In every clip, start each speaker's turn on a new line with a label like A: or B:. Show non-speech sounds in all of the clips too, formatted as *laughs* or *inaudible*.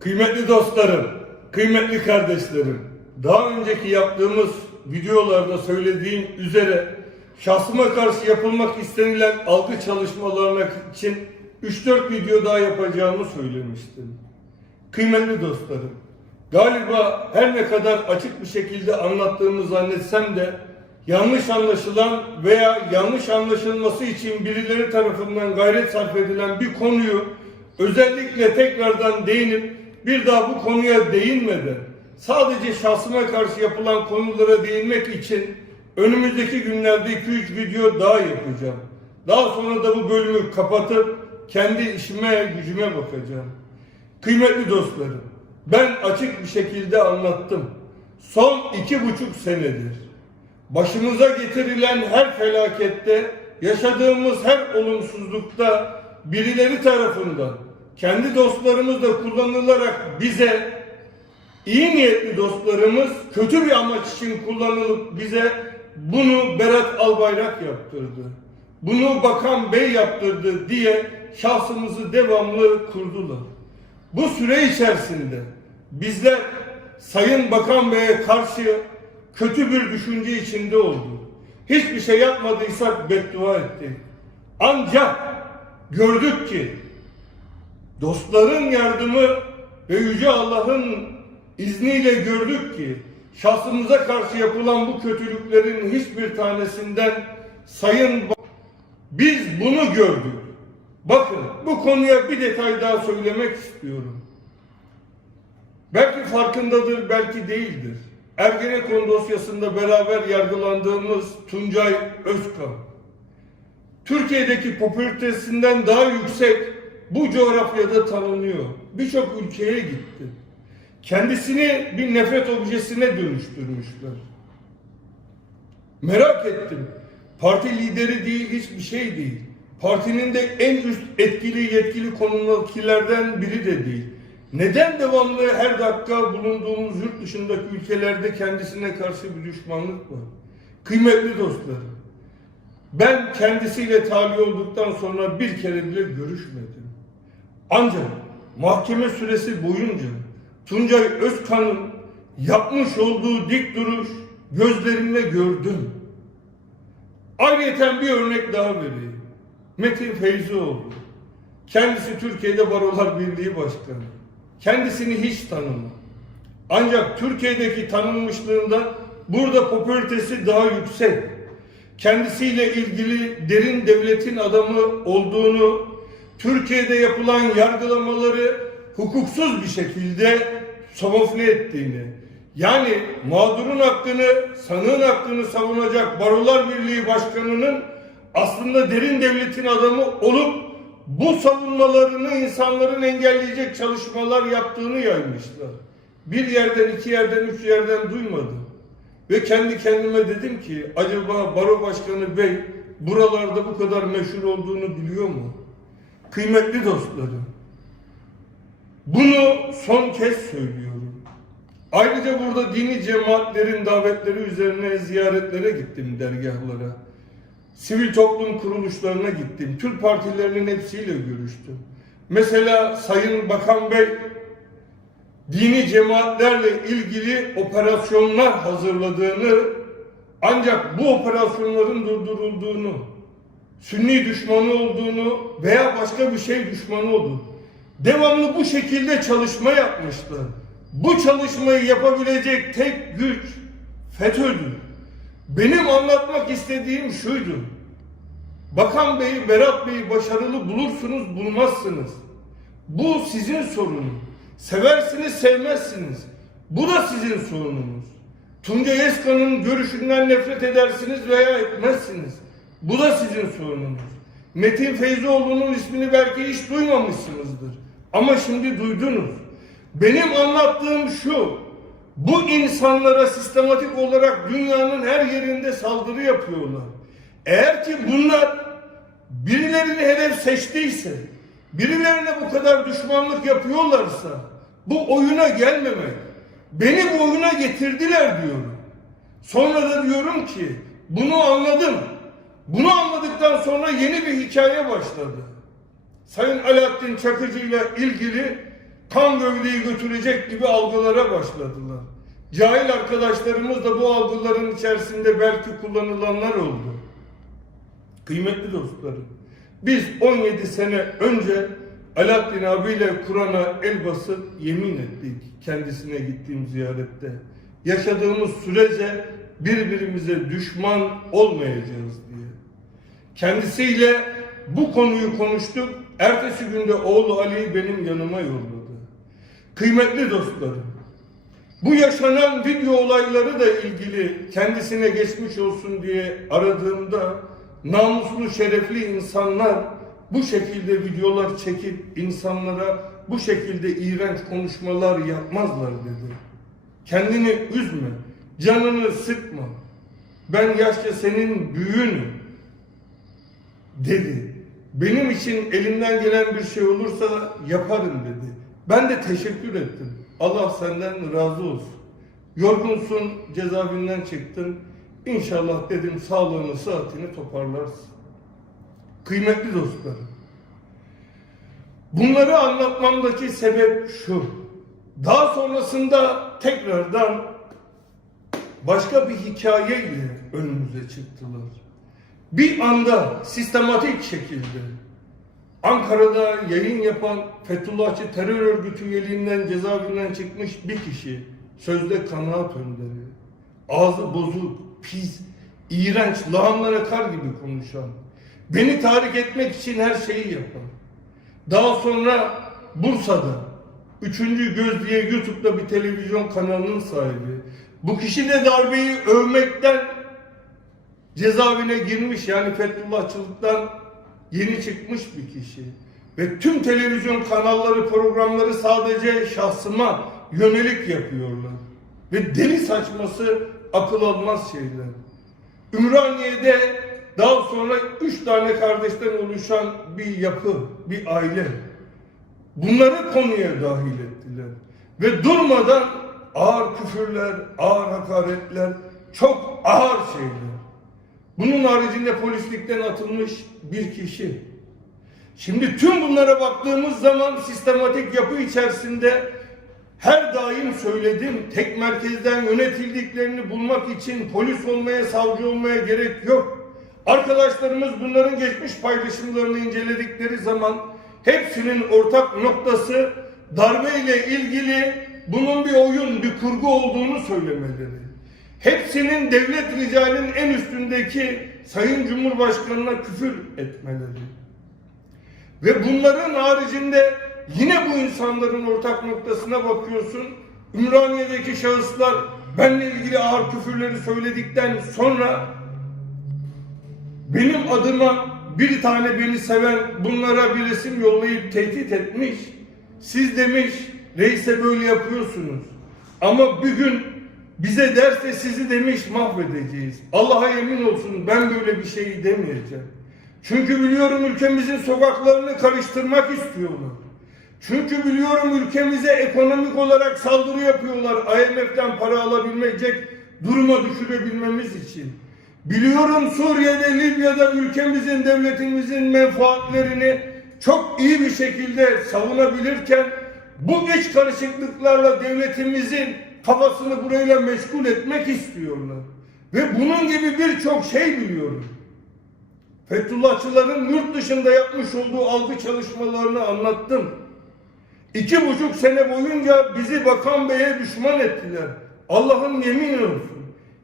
A: Kıymetli dostlarım, kıymetli kardeşlerim, daha önceki yaptığımız videolarda söylediğim üzere şahsıma karşı yapılmak istenilen algı çalışmalarına için 3-4 video daha yapacağımı söylemiştim. Kıymetli dostlarım, galiba her ne kadar açık bir şekilde anlattığımı zannetsem de yanlış anlaşılan veya yanlış anlaşılması için birileri tarafından gayret sarf edilen bir konuyu özellikle tekrardan değinip bir daha bu konuya değinmeden sadece şahsıma karşı yapılan konulara değinmek için önümüzdeki günlerde 2-3 video daha yapacağım. Daha sonra da bu bölümü kapatıp kendi işime gücüme bakacağım. Kıymetli dostlarım, ben açık bir şekilde anlattım. Son iki buçuk senedir başımıza getirilen her felakette, yaşadığımız her olumsuzlukta birileri tarafından, kendi dostlarımız da kullanılarak bize, iyi niyetli dostlarımız kötü bir amaç için kullanılıp bize bunu Berat Albayrak yaptırdı. Bunu Bakan Bey yaptırdı diye şahsımızı devamlı kurdular. Bu süre içerisinde bizler Sayın Bakan Bey'e karşı kötü bir düşünce içinde olduk. Hiçbir şey yapmadıysak beddua ettik. Ancak gördük ki dostların yardımı ve Yüce Allah'ın izniyle gördük ki şahsımıza karşı yapılan bu kötülüklerin hiçbir tanesinden Sayın biz bunu gördük. Bakın bu konuya bir detay daha söylemek istiyorum. Belki farkındadır, belki değildir. Ergenekon dosyasında beraber yargılandığımız Tuncay Özkan, Türkiye'deki popülaritesinden daha yüksek bu coğrafyada tanınıyor. Birçok ülkeye gitti. Kendisini bir nefret objesine dönüştürmüşler. Merak ettim. Parti lideri değil, hiçbir şey değil. Partinin de en üst etkili yetkili konumdakilerden biri de değil. Neden devamlı her dakika bulunduğumuz yurt dışındaki ülkelerde kendisine karşı bir düşmanlık var? Kıymetli dostlarım, ben kendisiyle tali olduktan sonra bir kere bile görüşmedim. Ancak mahkeme süresi boyunca Tuncay Özkan'ın yapmış olduğu dik duruş gözlerimle gördüm. Ayrıca bir örnek daha vereyim. Metin Feyzioğlu. Kendisi Türkiye'de Barolar Birliği Başkanı. Kendisini hiç tanımam. Ancak Türkiye'deki tanınmışlığında burada popülaritesi daha yüksek. Kendisiyle ilgili derin devletin adamı olduğunu, Türkiye'de yapılan yargılamaları hukuksuz bir şekilde somofle ettiğini, yani mağdurun hakkını, sanığın hakkını savunacak Barolar Birliği Başkanı'nın aslında derin devletin adamı olup bu savunmalarını insanların engelleyecek çalışmalar yaptığını yaymışlar. Bir yerden, iki yerden, üç yerden duymadım. Ve kendi kendime dedim ki acaba Baro Başkanı Bey buralarda bu kadar meşhur olduğunu biliyor mu? Kıymetli dostlarım, bunu son kez söylüyorum. Ayrıca burada dini cemaatlerin davetleri üzerine ziyaretlere gittim dergahlara. Sivil toplum kuruluşlarına gittim. Türk partilerinin hepsiyle görüştüm. Mesela Sayın Bakan Bey dini cemaatlerle ilgili operasyonlar hazırladığını ancak bu operasyonların durdurulduğunu, Sünni düşmanı olduğunu veya başka bir şey düşmanı olduğunu devamlı bu şekilde çalışma yapmışlar. Bu çalışmayı yapabilecek tek güç FETÖ'dür. Benim anlatmak istediğim şuydu. Bakan Bey, Berat Bey'i başarılı bulursunuz, bulmazsınız. Bu sizin sorununuz. Seversiniz, sevmezsiniz. Bu da sizin sorununuz. Tuncay Eskan'ın görüşünden nefret edersiniz veya etmezsiniz. Bu da sizin sorununuz. Metin Feyzoğlu'nun ismini belki hiç duymamışsınızdır. Ama şimdi duydunuz. Benim anlattığım şu. Bu insanlara sistematik olarak dünyanın her yerinde saldırı yapıyorlar. Eğer ki bunlar birilerini hedef seçtiyse, birilerine bu kadar düşmanlık yapıyorlarsa bu oyuna gelmemek. Beni bu oyuna getirdiler diyorum. Sonra da diyorum ki bunu anladım. Bunu anladıktan sonra yeni bir hikaye başladı. Sayın Alaaddin Çakıcı ile ilgili kan gövdeyi götürecek gibi algılara başladılar. Cahil arkadaşlarımız da bu algıların içerisinde belki kullanılanlar oldu. Kıymetli dostlarım, biz 17 sene önce Alaaddin abiyle Kur'an'a el basıp yemin ettik kendisine gittiğim ziyarette. Yaşadığımız sürece birbirimize düşman olmayacağız. Kendisiyle bu konuyu konuştuk. Ertesi günde oğlu Ali'yi benim yanıma yolladı. Kıymetli dostlarım, bu yaşanan video olayları da ilgili kendisine geçmiş olsun diye aradığımda namuslu şerefli insanlar bu şekilde videolar çekip insanlara bu şekilde iğrenç konuşmalar yapmazlar dedi. Kendini üzme, canını sıkma. Ben yaşça senin büyüğünüm dedi. Benim için elimden gelen bir şey olursa yaparım dedi. Ben de teşekkür ettim. Allah senden razı olsun. Yorgunsun, cezaevinden çıktın. İnşallah dedim sağlığını, sıhhatini toparlarsın. Kıymetli dostlarım. Bunları anlatmamdaki sebep şu. Daha sonrasında tekrardan başka bir hikayeyle önümüze çıktılar. Bir anda sistematik şekilde Ankara'da yayın yapan Fethullahçı terör örgütü üyeliğinden cezaevinden çıkmış bir kişi sözde kanaat önderi. Ağzı bozuk, pis, iğrenç, lağımlara kar gibi konuşan. Beni tahrik etmek için her şeyi yapan. Daha sonra Bursa'da Üçüncü Göz diye YouTube'da bir televizyon kanalının sahibi. Bu kişi de darbeyi övmekten cezaevine girmiş yani Fethullahçılıktan yeni çıkmış bir kişi. Ve tüm televizyon kanalları programları sadece şahsıma yönelik yapıyorlar. Ve deli saçması akıl almaz şeyler. Ümraniye'de daha sonra üç tane kardeşten oluşan bir yapı, bir aile. Bunları konuya dahil ettiler. Ve durmadan ağır küfürler, ağır hakaretler, çok ağır şeyler. Bunun haricinde polislikten atılmış bir kişi. Şimdi tüm bunlara baktığımız zaman sistematik yapı içerisinde her daim söyledim tek merkezden yönetildiklerini bulmak için polis olmaya, savcı olmaya gerek yok. Arkadaşlarımız bunların geçmiş paylaşımlarını inceledikleri zaman hepsinin ortak noktası darbe ile ilgili bunun bir oyun, bir kurgu olduğunu söylemeleri. Hepsinin devlet ricalinin en üstündeki Sayın Cumhurbaşkanı'na küfür etmeleri. Ve bunların haricinde yine bu insanların ortak noktasına bakıyorsun. Ümraniye'deki şahıslar benle ilgili ağır küfürleri söyledikten sonra benim adıma bir tane beni seven bunlara bir resim yollayıp tehdit etmiş. Siz demiş reise böyle yapıyorsunuz. Ama bir gün bize derse sizi demiş mahvedeceğiz. Allah'a yemin olsun ben böyle bir şey demeyeceğim. Çünkü biliyorum ülkemizin sokaklarını karıştırmak istiyorlar. Çünkü biliyorum ülkemize ekonomik olarak saldırı yapıyorlar. IMF'den para alabilecek duruma düşürebilmemiz için. Biliyorum Suriye'de, Libya'da ülkemizin, devletimizin menfaatlerini çok iyi bir şekilde savunabilirken bu iç karışıklıklarla devletimizin kafasını burayla meşgul etmek istiyorlar. Ve bunun gibi birçok şey biliyorum. Fethullahçıların yurt dışında yapmış olduğu algı çalışmalarını anlattım. İki buçuk sene boyunca bizi Bakan Bey'e düşman ettiler. Allah'ın yemin olsun.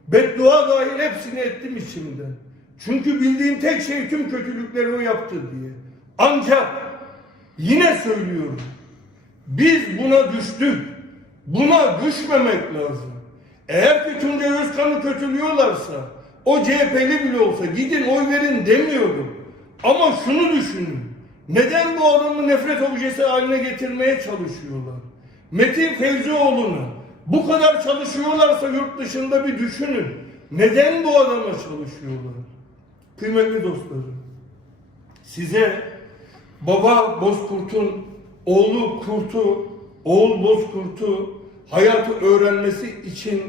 A: Beddua dahil hepsini ettim içimden. Çünkü bildiğim tek şey tüm kötülükleri o yaptı diye. Ancak yine söylüyorum. Biz buna düştük. Buna düşmemek lazım. Eğer ki Tuncay Özkan'ı kötülüyorlarsa o CHP'li bile olsa gidin oy verin demiyorum. Ama şunu düşünün. Neden bu adamı nefret objesi haline getirmeye çalışıyorlar? Metin Fevzioğlu'nu bu kadar çalışıyorlarsa yurt dışında bir düşünün. Neden bu adama çalışıyorlar? Kıymetli dostlarım, size baba Bozkurt'un oğlu Kurt'u, oğul Bozkurt'u hayatı öğrenmesi için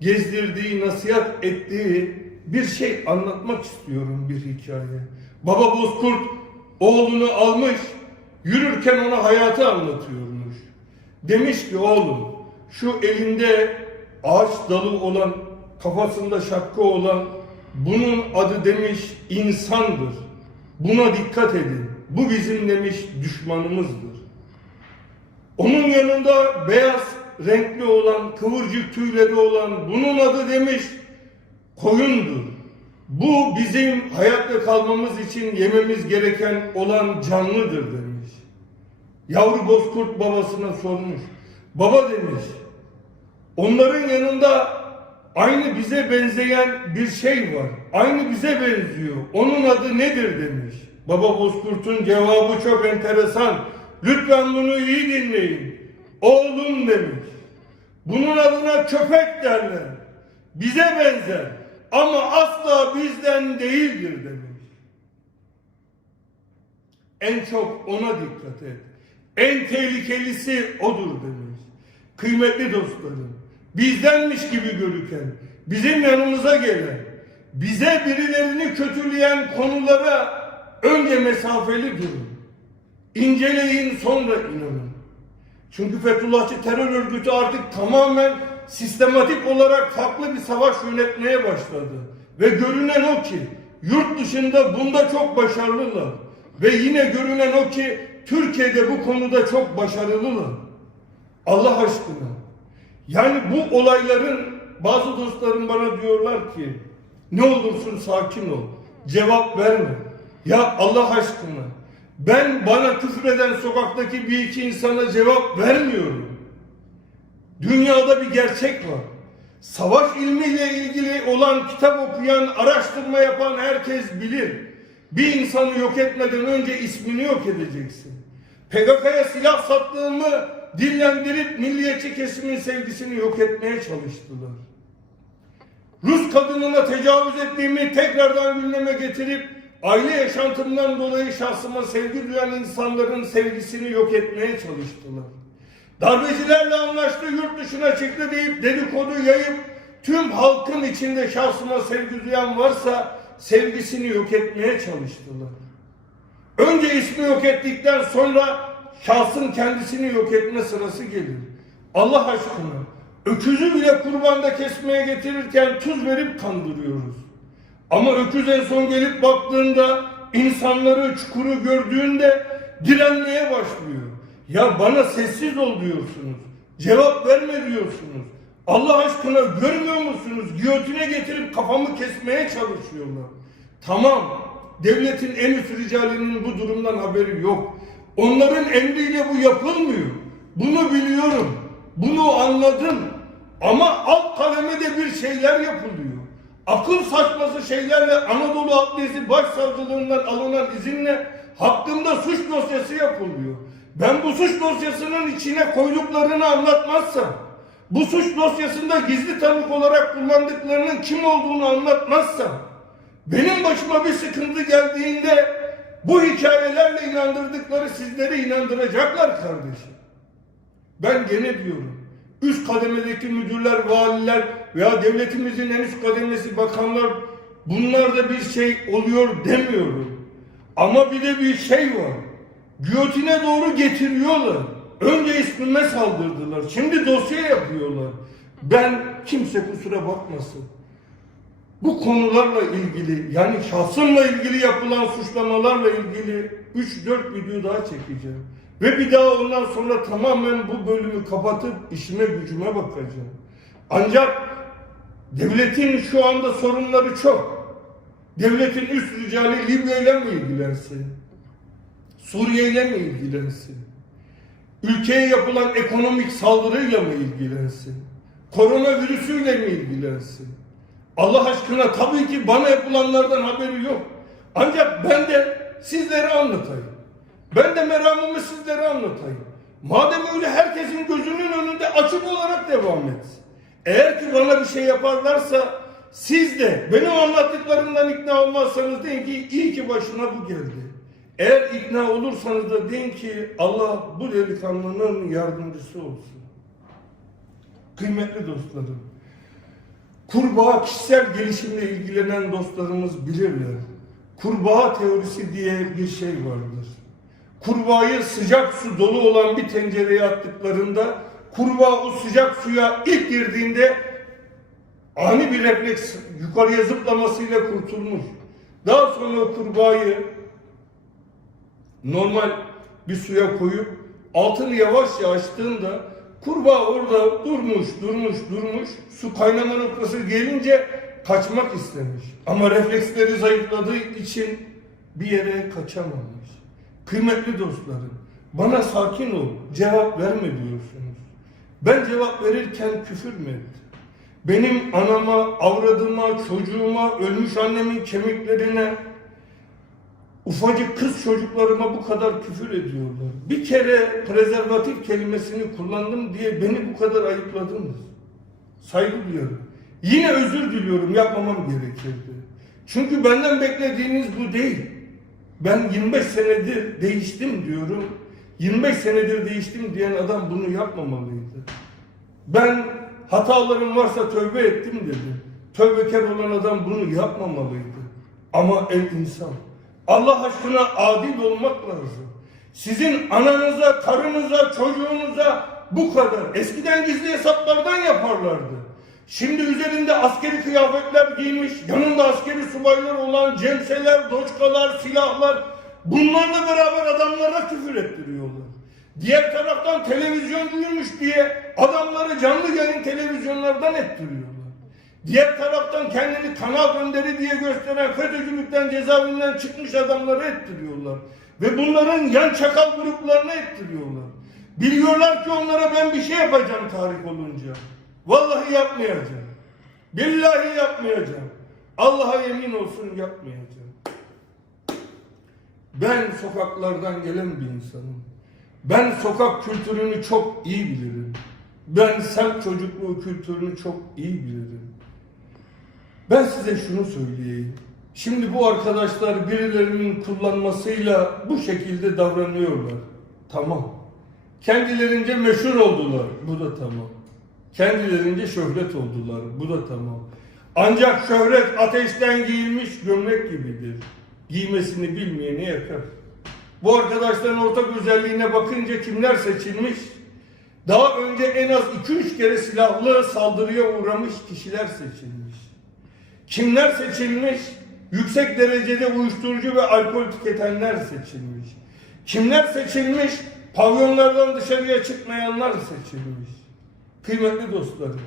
A: gezdirdiği, nasihat ettiği bir şey anlatmak istiyorum bir hikaye. Baba Bozkurt oğlunu almış, yürürken ona hayatı anlatıyormuş. Demiş ki oğlum şu elinde ağaç dalı olan kafasında şapka olan bunun adı demiş insandır. Buna dikkat edin. Bu bizim demiş düşmanımızdır. Onun yanında beyaz renkli olan, kıvırcık tüyleri olan bunun adı demiş koyundur. Bu bizim hayatta kalmamız için yememiz gereken olan canlıdır demiş. Yavru bozkurt babasına sormuş. Baba demiş. Onların yanında aynı bize benzeyen bir şey var. Aynı bize benziyor. Onun adı nedir demiş. Baba bozkurtun cevabı çok enteresan. Lütfen bunu iyi dinleyin. Oğlum demiş. Bunun adına köpek derler. Bize benzer ama asla bizden değildir demiş. En çok ona dikkat et. En tehlikelisi odur demiş. Kıymetli dostlarım, bizdenmiş gibi görüken, bizim yanımıza gelen, bize birilerini kötüleyen konulara önce mesafeli durun. İnceleyin sonra inanın. Çünkü Fethullahçı terör örgütü artık tamamen sistematik olarak farklı bir savaş yönetmeye başladı. Ve görünen o ki yurt dışında bunda çok başarılılar. Ve yine görünen o ki Türkiye'de bu konuda çok başarılılar. Allah aşkına. Yani bu olayların bazı dostlarım bana diyorlar ki ne olursun sakin ol. Cevap verme. Ya Allah aşkına ben bana küfreden sokaktaki bir iki insana cevap vermiyorum. Dünyada bir gerçek var. Savaş ilmiyle ilgili olan kitap okuyan, araştırma yapan herkes bilir. Bir insanı yok etmeden önce ismini yok edeceksin. PKK'ya silah sattığımı dillendirip milliyetçi kesimin sevgisini yok etmeye çalıştılar. Rus kadınına tecavüz ettiğimi tekrardan gündeme getirip aile yaşantımdan dolayı şahsıma sevgi duyan insanların sevgisini yok etmeye çalıştılar. Darbecilerle anlaştı yurt dışına çıktı deyip dedikodu yayıp tüm halkın içinde şahsıma sevgi duyan varsa sevgisini yok etmeye çalıştılar. Önce ismi yok ettikten sonra şahsın kendisini yok etme sırası gelir. Allah aşkına öküzü bile kurbanda kesmeye getirirken tuz verip kandırıyoruz. Ama öküz en son gelip baktığında insanları çukuru gördüğünde direnmeye başlıyor. Ya bana sessiz ol diyorsunuz. Cevap verme diyorsunuz. Allah aşkına görmüyor musunuz? Giyotine getirip kafamı kesmeye çalışıyorlar. Tamam. Devletin en üst ricalinin bu durumdan haberi yok. Onların emriyle bu yapılmıyor. Bunu biliyorum. Bunu anladım. Ama alt kademede bir şeyler yapılıyor. Akıl saçması şeylerle Anadolu Adliyesi Başsavcılığından alınan izinle hakkında suç dosyası yapılıyor. Ben bu suç dosyasının içine koyduklarını anlatmazsam, bu suç dosyasında gizli tanık olarak kullandıklarının kim olduğunu anlatmazsam, benim başıma bir sıkıntı geldiğinde bu hikayelerle inandırdıkları sizleri inandıracaklar kardeşim. Ben gene diyorum. Üst kademedeki müdürler, valiler veya devletimizin en üst kademesi bakanlar bunlarda bir şey oluyor demiyorum. Ama bir de bir şey var. Giyotine doğru getiriyorlar. Önce ismime saldırdılar. Şimdi dosya yapıyorlar. Ben kimse kusura bakmasın. Bu konularla ilgili yani şahsımla ilgili yapılan suçlamalarla ilgili 3-4 video daha çekeceğim. Ve bir daha ondan sonra tamamen bu bölümü kapatıp işime gücüme bakacağım. Ancak devletin şu anda sorunları çok. Devletin üst ricali Libya ile mi ilgilensin? Suriye ile mi ilgilensin? Ülkeye yapılan ekonomik saldırıyla mı ilgilensin? Koronavirüsüyle mi ilgilensin? Allah aşkına tabii ki bana yapılanlardan haberi yok. Ancak ben de sizlere anlatayım. Ben de meramımı sizlere anlatayım. Madem öyle herkesin gözünün önünde açık olarak devam etsin. Eğer ki bana bir şey yaparlarsa siz de benim anlattıklarımdan ikna olmazsanız deyin ki iyi ki başına bu geldi. Eğer ikna olursanız da deyin ki Allah bu delikanlının yardımcısı olsun. Kıymetli dostlarım, kurbağa kişisel gelişimle ilgilenen dostlarımız bilirler. Kurbağa teorisi diye bir şey vardır. kurbağayı sıcak su dolu olan bir tencereye attıklarında kurbağa o sıcak suya ilk girdiğinde ani bir refleks yukarıya zıplamasıyla kurtulmuş. Daha sonra o kurbağayı normal bir suya koyup altını yavaşça açtığında kurbağa orada durmuş, durmuş, durmuş. Su kaynama noktası gelince kaçmak istemiş. Ama refleksleri zayıfladığı için bir yere kaçamamış. Kıymetli dostlarım, bana sakin ol, cevap verme diyorsunuz. Ben cevap verirken küfür mü ettim? Benim anama, avradıma, çocuğuma, ölmüş annemin kemiklerine, ufacık kız çocuklarıma bu kadar küfür ediyorlar. Bir kere prezervatif kelimesini kullandım diye beni bu kadar ayıpladınız. Saygı duyuyorum. Yine özür diliyorum yapmamam gerekirdi. Çünkü benden beklediğiniz bu değil. Ben 25 senedir değiştim diyorum. 25 senedir değiştim diyen adam bunu yapmamalıydı. Ben hatalarım varsa tövbe ettim dedi. Tövbekar olan adam bunu yapmamalıydı. Ama el insan. Allah aşkına adil olmak lazım. Sizin ananıza, karınıza, çocuğunuza bu kadar. Eskiden gizli hesaplardan yaparlardı. Şimdi üzerinde askeri kıyafetler giymiş, yanında askeri subaylar olan cemseler, doçkalar, silahlar bunlarla beraber adamlara küfür ettiriyorlar. Diğer taraftan televizyoncuymuş diye adamları canlı yayın televizyonlardan ettiriyorlar. Diğer taraftan kendini kanal önderi diye gösteren FETÖ'cülükten cezaevinden çıkmış adamları ettiriyorlar. Ve bunların yan çakal gruplarını ettiriyorlar. Biliyorlar ki onlara ben bir şey yapacağım tarih olunca. Vallahi yapmayacağım. Billahi yapmayacağım. Allah'a yemin olsun yapmayacağım. Ben sokaklardan gelen bir insanım. Ben sokak kültürünü çok iyi bilirim. Ben semt çocukluğu kültürünü çok iyi bilirim. Ben size şunu söyleyeyim. Şimdi bu arkadaşlar birilerinin kullanmasıyla bu şekilde davranıyorlar. Tamam. Kendilerince meşhur oldular. Bu da tamam. Kendilerince şöhret oldular. Bu da tamam. Ancak şöhret ateşten giyilmiş gömlek gibidir. Giymesini bilmeyeni yakar. Bu arkadaşların ortak özelliğine bakınca kimler seçilmiş? Daha önce en az 2-3 kere silahlı saldırıya uğramış kişiler seçilmiş. Kimler seçilmiş? Yüksek derecede uyuşturucu ve alkol tüketenler seçilmiş. Kimler seçilmiş? Pavyonlardan dışarıya çıkmayanlar seçilmiş. Kıymetli dostlarım,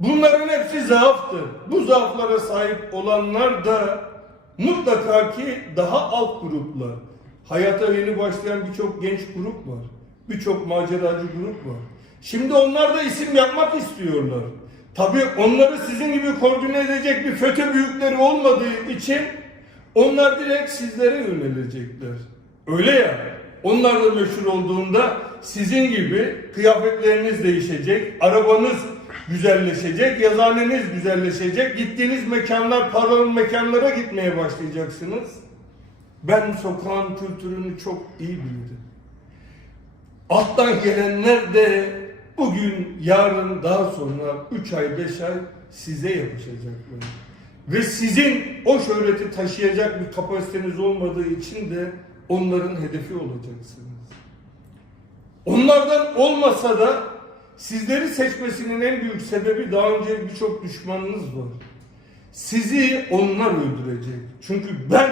A: bunların hepsi zaaftır. Bu zaaflara sahip olanlar da mutlaka ki daha alt gruplar. Hayata yeni başlayan birçok genç grup var. Birçok maceracı grup var. Şimdi onlar da isim yapmak istiyorlar. Tabii onları sizin gibi koordine edecek bir FETÖ büyükleri olmadığı için onlar direkt sizlere yönelecekler. Öyle ya, onlar da meşhur olduğunda sizin gibi kıyafetleriniz değişecek, arabanız güzelleşecek, yazaneniz güzelleşecek, gittiğiniz mekanlar, paralı mekanlara gitmeye başlayacaksınız. Ben sokağın kültürünü çok iyi bilirim. Alttan gelenler de bugün, yarın, daha sonra 3 ay, 5 ay size yapışacaklar. Ve sizin o şöhreti taşıyacak bir kapasiteniz olmadığı için de onların hedefi olacaksınız. Onlardan olmasa da sizleri seçmesinin en büyük sebebi daha önce birçok düşmanınız var. Sizi onlar öldürecek. Çünkü ben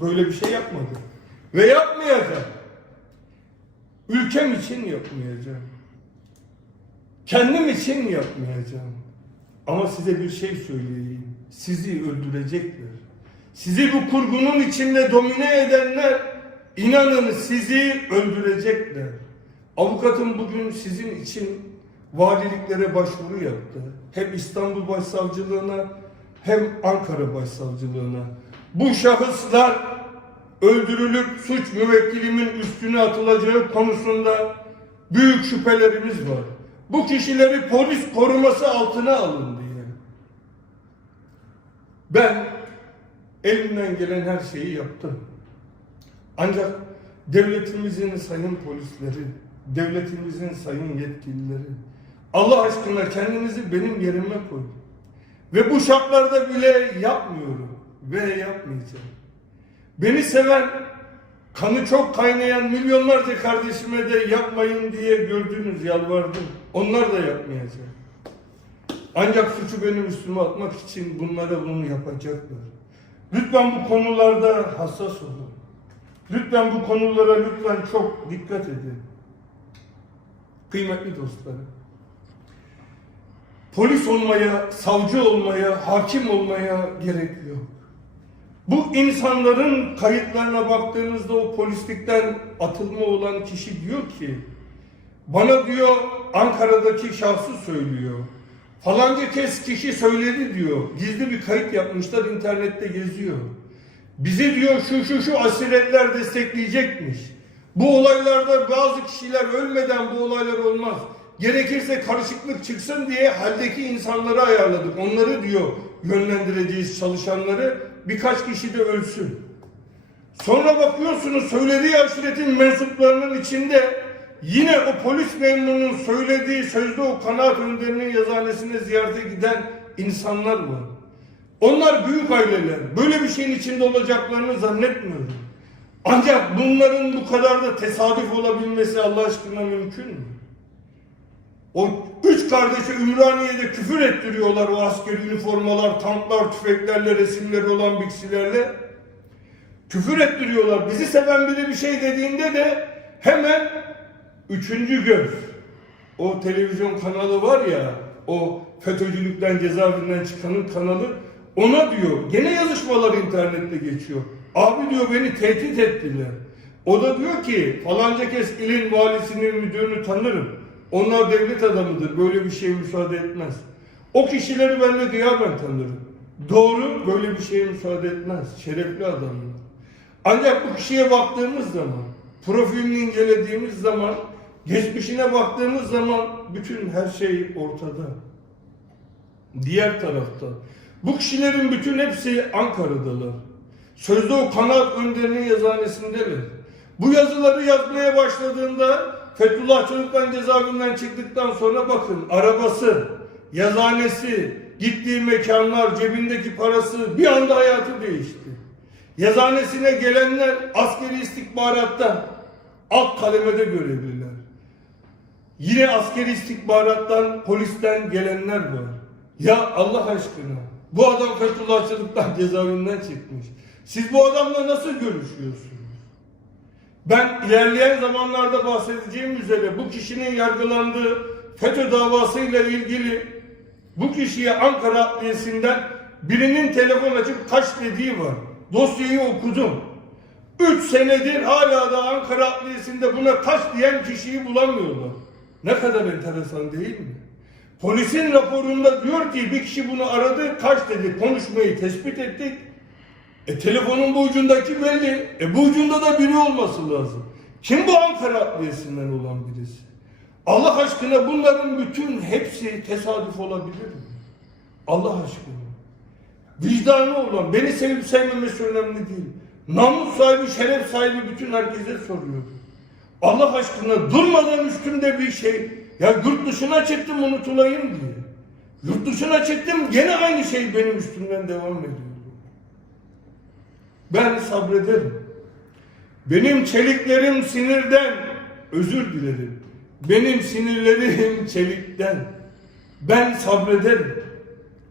A: böyle bir şey yapmadım. Ve yapmayacağım. Ülkem için yapmayacağım. Kendim için yapmayacağım. Ama size bir şey söyleyeyim. Sizi öldürecekler. Sizi bu kurgunun içinde domine edenler inanın sizi öldürecekler. Avukatım bugün sizin için valiliklere başvuru yaptı. Hem İstanbul Başsavcılığına hem Ankara Başsavcılığına. Bu şahıslar öldürülüp suç müvekkilimin üstüne atılacağı konusunda büyük şüphelerimiz var. Bu kişileri polis koruması altına alın diye. Ben elimden gelen her şeyi yaptım. Ancak devletimizin sayın polisleri, devletimizin sayın yetkilileri, Allah aşkına kendinizi benim yerime koyun. Ve bu şartlarda bile yapmıyorum ve yapmayacağım. Beni seven kanı çok kaynayan milyonlarca kardeşime de yapmayın diye gördünüz, yalvardım. Onlar da yapmayacak. Ancak suçu benim üstüme atmak için bunlara bunu yapacaklar. Lütfen bu konularda hassas olun. Lütfen bu konulara lütfen çok dikkat edin. Kıymetli dostlarım. Polis olmaya, savcı olmaya, hakim olmaya gerek yok. Bu insanların kayıtlarına baktığınızda o polislikten atılma olan kişi diyor ki bana diyor Ankara'daki şahsı söylüyor. Falanca kez kişi söyledi diyor. Gizli bir kayıt yapmışlar internette geziyor. Bizi diyor şu şu şu asiretler destekleyecekmiş. Bu olaylarda bazı kişiler ölmeden bu olaylar olmaz. Gerekirse karışıklık çıksın diye haldeki insanları ayarladık. Onları diyor yönlendireceğiz çalışanları. Birkaç kişi de ölsün. Sonra bakıyorsunuz söylediği aşiretin mensuplarının içinde yine o polis memurunun söylediği sözde o kanaat önderinin yazıhanesine ziyarete giden insanlar var. Onlar büyük aileler. Böyle bir şeyin içinde olacaklarını zannetmiyorum. Ancak bunların bu kadar da tesadüf olabilmesi Allah aşkına mümkün mü? O üç kardeşi Ümraniye'de küfür ettiriyorlar o askeri üniformalar, tanklar, tüfeklerle, resimleri olan biksilerle. Küfür ettiriyorlar. Bizi seven biri bir şey dediğinde de hemen üçüncü göz. O televizyon kanalı var ya, o FETÖ'cülükten cezaevinden çıkanın kanalı. Ona diyor, gene yazışmalar internette geçiyor. Abi diyor beni tehdit ettiler. O da diyor ki falanca kez ilin valisinin müdürünü tanırım. Onlar devlet adamıdır. Böyle bir şeye müsaade etmez. O kişileri ben de gıyaben tanırım. Doğru böyle bir şeye müsaade etmez. Şerefli adamlar. Ancak bu kişiye baktığımız zaman, profilini incelediğimiz zaman, geçmişine baktığımız zaman bütün her şey ortada. Diğer tarafta bu kişilerin bütün hepsi Ankara'dalar. Sözde o kanaat önderinin yazıhanesindeler. Bu yazıları yazmaya başladığında Fethullah Çocuk'tan cezaevinden çıktıktan sonra bakın arabası, yazıhanesi, gittiği mekanlar, cebindeki parası bir anda hayatı değişti. Yazıhanesine gelenler askeri istihbaratta alt kademede görevliler. Yine askeri istihbarattan, polisten gelenler var. Ya Allah aşkına bu adam Fethullahçılıktan *laughs* cezaevinden çıkmış. Siz bu adamla nasıl görüşüyorsunuz? Ben ilerleyen zamanlarda bahsedeceğim üzere bu kişinin yargılandığı FETÖ davasıyla ilgili bu kişiye Ankara Adliyesi'nden birinin telefon açıp kaç dediği var. Dosyayı okudum. 3 senedir hala da Ankara Adliyesi'nde buna kaç diyen kişiyi bulamıyorlar. Ne kadar enteresan değil mi? Polisin raporunda diyor ki bir kişi bunu aradı, kaç dedi, konuşmayı tespit ettik. E telefonun bu ucundaki belli. E bu ucunda da biri olması lazım. Kim bu Ankara Adliyesi'nden olan birisi? Allah aşkına bunların bütün hepsi tesadüf olabilir mi? Allah aşkına. Vicdanı olan, beni sevip sevmemesi önemli değil. Namus sahibi, şeref sahibi bütün herkese soruyor. Allah aşkına durmadan üstümde bir şey. Ya yurt dışına çıktım unutulayım diye. Yurt dışına çıktım gene aynı şey benim üstümden devam ediyor. Ben sabrederim. Benim çeliklerim sinirden, özür dilerim. Benim sinirlerim *laughs* çelikten. Ben sabrederim.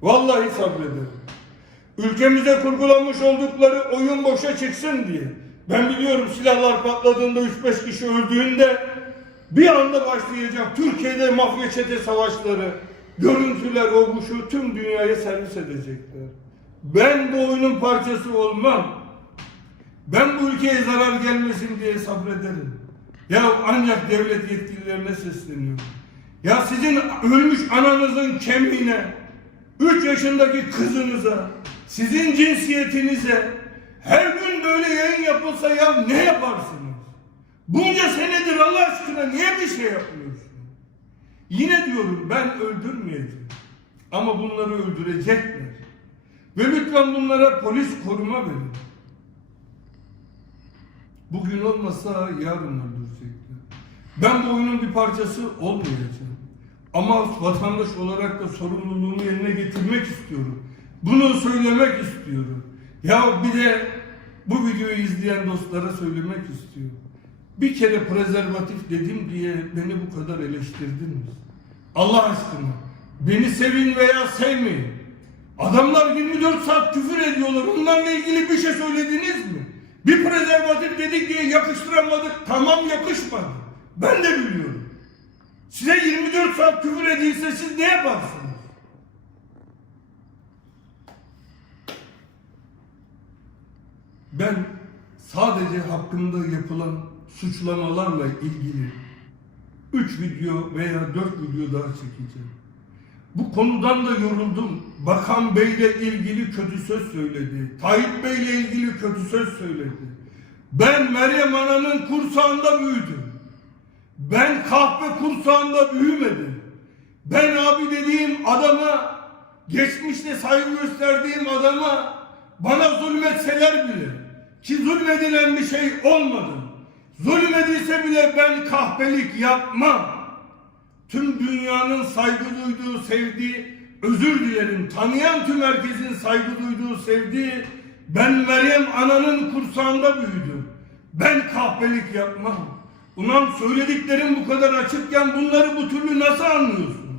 A: Vallahi sabrederim. Ülkemize kurgulamış oldukları oyun boşa çıksın diye. Ben biliyorum silahlar patladığında 3-5 kişi öldüğünde bir anda başlayacak Türkiye'de mafya çete savaşları, görüntüler, o bu şu tüm dünyaya servis edecekler. Ben bu oyunun parçası olmam. Ben bu ülkeye zarar gelmesin diye sabrederim. Ya ancak devlet yetkililerine sesleniyorum. Ya sizin ölmüş ananızın kemiğine, 3 yaşındaki kızınıza, sizin cinsiyetinize her gün böyle yayın yapılsa ya ne yaparsınız? Bunca senedir Allah aşkına niye bir şey yapmıyorsun? Yine diyorum ben öldürmeyeceğim. Ama bunları öldürecekler. Ve lütfen bunlara polis koruma verin. Bugün olmasa yarın öldürecekler. Ben bu oyunun bir parçası olmayacağım. Ama vatandaş olarak da sorumluluğumu yerine getirmek istiyorum. Bunu söylemek istiyorum. Ya bir de bu videoyu izleyen dostlara söylemek istiyorum. Bir kere prezervatif dedim diye beni bu kadar eleştirdiniz. Allah aşkına beni sevin veya sevmeyin. Adamlar 24 saat küfür ediyorlar. Onlarla ilgili bir şey söylediniz mi? Bir prezervatif dedik diye yakıştıramadık. Tamam yakışmadı. Ben de biliyorum. Size 24 saat küfür edilse siz ne yaparsınız? Ben sadece hakkında yapılan suçlamalarla ilgili 3 video veya 4 video daha çekeceğim. Bu konudan da yoruldum. Bakan Bey'le ilgili kötü söz söyledi. Tayyip Bey'le ilgili kötü söz söyledi. Ben Meryem Ana'nın kursağında büyüdüm. Ben kahve kursağında büyümedim. Ben abi dediğim adama, geçmişte saygı gösterdiğim adama bana zulmetseler bile ki zulmedilen bir şey olmadı. Zulmedilse bile ben kahpelik yapmam. Tüm dünyanın saygı duyduğu, sevdiği, özür dilerim, tanıyan tüm herkesin saygı duyduğu, sevdiği, ben Meryem Ana'nın kursağında büyüdüm. Ben kahpelik yapmam. Ulan söylediklerim bu kadar açıkken bunları bu türlü nasıl anlıyorsun?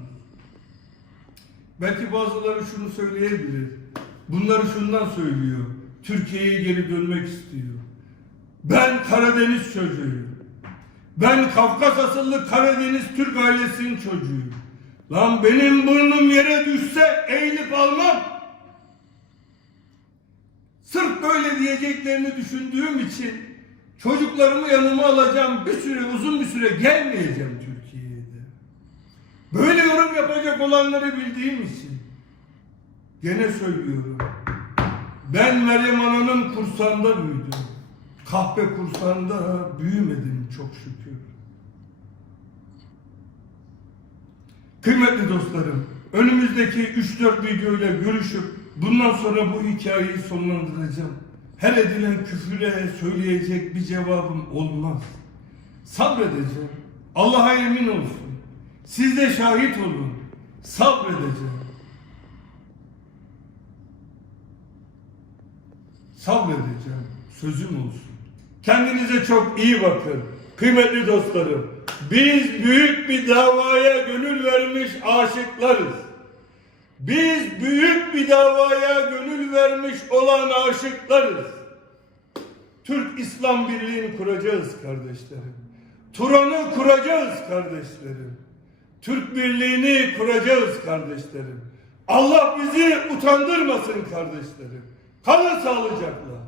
A: Belki bazıları şunu söyleyebilir. Bunları şundan söylüyor. Türkiye'ye geri dönmek istiyor. Ben Karadeniz çocuğuyum. Ben Kafkas asıllı Karadeniz Türk ailesinin çocuğuyum. Lan benim burnum yere düşse eğilip almam. Sırf böyle diyeceklerini düşündüğüm için çocuklarımı yanıma alacağım. Bir süre uzun bir süre gelmeyeceğim Türkiye'ye de. Böyle yorum yapacak olanları bildiğim için. Gene söylüyorum. Ben Meryem Ana'nın kursağında büyüdüm. Kahpe kursağında büyümedim çok şükür. Kıymetli dostlarım, önümüzdeki 3-4 videoyla görüşüp bundan sonra bu hikayeyi sonlandıracağım. Her edilen küfüre söyleyecek bir cevabım olmaz. Sabredeceğim. Allah'a emin olsun. Siz de şahit olun. Sabredeceğim. Sabredeceğim. Sözüm olsun. Kendinize çok iyi bakın. Kıymetli dostlarım. Biz büyük bir davaya gönül vermiş aşıklarız. Biz büyük bir davaya gönül vermiş olan aşıklarız. Türk İslam Birliği'ni kuracağız kardeşlerim. Turan'ı kuracağız kardeşlerim. Türk Birliği'ni kuracağız kardeşlerim. Allah bizi utandırmasın kardeşlerim. Kalın sağlıcakla.